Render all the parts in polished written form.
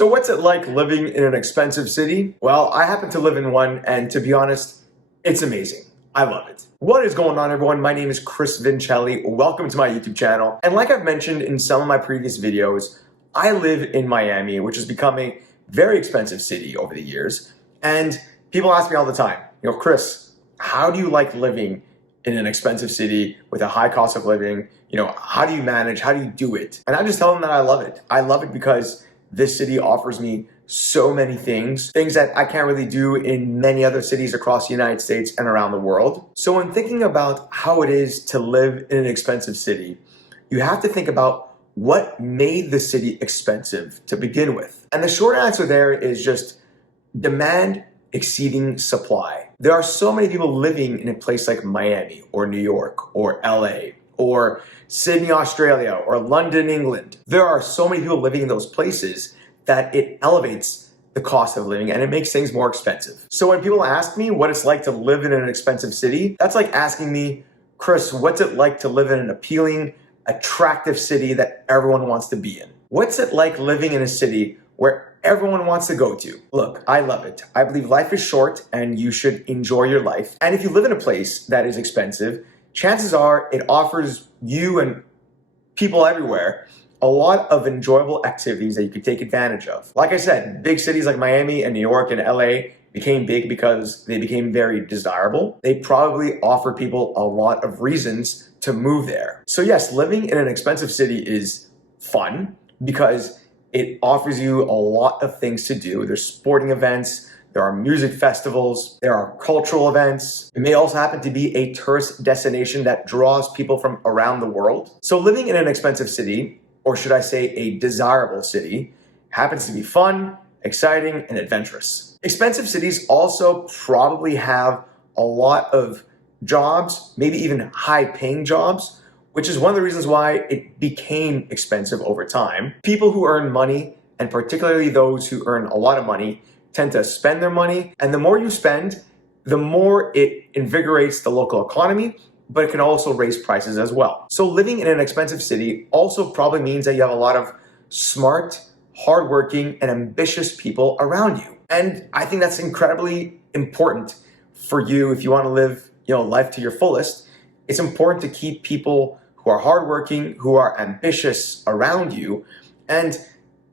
So what's it like living in an expensive city? Well, I happen to live in one, and to be honest, it's amazing. I love it. What is going on, everyone? My name is Chris Vincelli. Welcome to my YouTube channel. And like I've mentioned in some of my previous videos, I live in Miami, which has become a very expensive city over the years. And people ask me all the time, Chris, how do you like living in an expensive city with a high cost of living? How do you manage? How do you do it? And I just tell them that I love it. I love it because this city offers me so many things that I can't really do in many other cities across the United States and around the world. So when thinking about how it is to live in an expensive city, you have to think about what made the city expensive to begin with. And the short answer there is just demand exceeding supply. There are so many people living in a place like Miami or New York or LA or Sydney, Australia, or London, England. There are so many people living in those places that it elevates the cost of living and it makes things more expensive. So when people ask me what it's like to live in an expensive city, that's like asking me, Chris, what's it like to live in an appealing, attractive city that everyone wants to be in? What's it like living in a city where everyone wants to go to? Look, I love it. I believe life is short and you should enjoy your life. And if you live in a place that is expensive, chances are it offers you and people everywhere a lot of enjoyable activities that you could take advantage of. Like I said, big cities like Miami and New York and LA became big because they became very desirable. They probably offer people a lot of reasons to move there. So yes, living in an expensive city is fun because it offers you a lot of things to do. There's sporting events, there are music festivals, there are cultural events. It may also happen to be a tourist destination that draws people from around the world. So living in an expensive city, or should I say a desirable city, happens to be fun, exciting, and adventurous. Expensive cities also probably have a lot of jobs, maybe even high-paying jobs, which is one of the reasons why it became expensive over time. People who earn money, and particularly those who earn a lot of money, tend to spend their money, and the more you spend, the more it invigorates the local economy, but it can also raise prices as well. So living in an expensive city also probably means that you have a lot of smart, hardworking, and ambitious people around you. And I think that's incredibly important for you if you want to live, life to your fullest. It's important to keep people who are hardworking, who are ambitious around you, and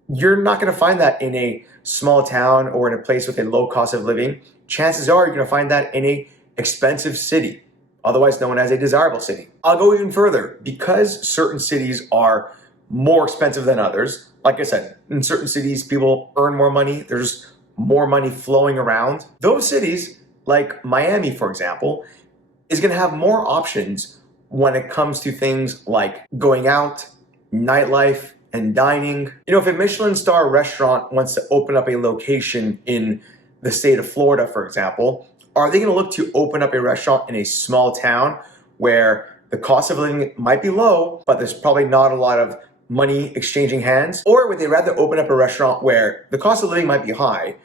you're not going to find that in a small town or in a place with a low cost of living. Chances are you're going to find that in a expensive city, otherwise known as a desirable city. I'll go even further. Because certain cities are more expensive than others, like I said, in certain cities people earn more money, there's more money flowing around. Those cities, like Miami for example, is going to have more options when it comes to things like going out, nightlife, and dining. If a Michelin star restaurant wants to open up a location in the state of Florida, for example, are they going to look to open up a restaurant in a small town where the cost of living might be low, but there's probably not a lot of money exchanging hands? Or would they rather open up a restaurant where the cost of living might be high?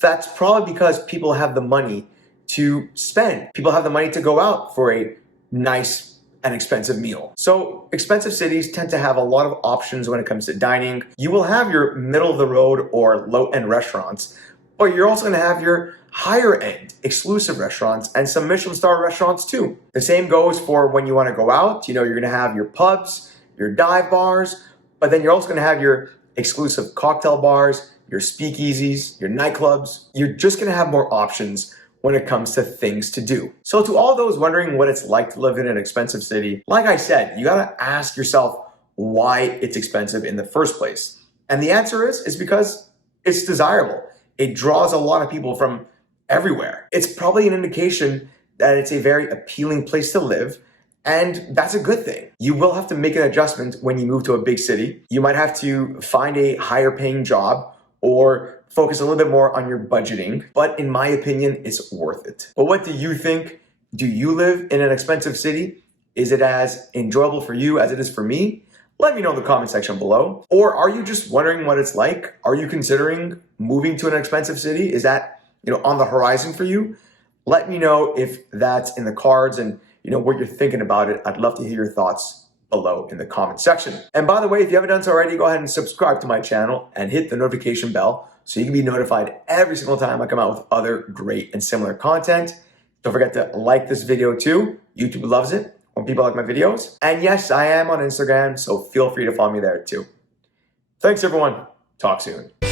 That's probably because people have the money to spend. People have the money to go out for a nice an expensive meal. So expensive cities tend to have a lot of options when it comes to dining. You will have your middle of the road or low end restaurants, but you're also going to have your higher end exclusive restaurants and some Michelin star restaurants too. The same goes for when you want to go out. You're going to have your pubs, your dive bars, but then you're also going to have your exclusive cocktail bars, your speakeasies, your nightclubs. You're just going to have more options when it comes to things to do. So to all those wondering what it's like to live in an expensive city, like I said, you gotta ask yourself why it's expensive in the first place. And the answer is because it's desirable. It draws a lot of people from everywhere. It's probably an indication that it's a very appealing place to live, and that's a good thing. You will have to make an adjustment when you move to a big city. You might have to find a higher paying job or focus a little bit more on your budgeting, but in my opinion, it's worth it. But what do you think? Do you live in an expensive city? Is it as enjoyable for you as it is for me? Let me know in the comment section below. Or are you just wondering what it's like? Are you considering moving to an expensive city? Is that, on the horizon for you? Let me know if that's in the cards and, what you're thinking about it. I'd love to hear your thoughts below in the comment section. And by the way, if you haven't done so already, go ahead and subscribe to my channel and hit the notification bell so you can be notified every single time I come out with other great and similar content. Don't forget to like this video too. YouTube loves it when people like my videos. And yes, I am on Instagram, so feel free to follow me there too. Thanks everyone. Talk soon.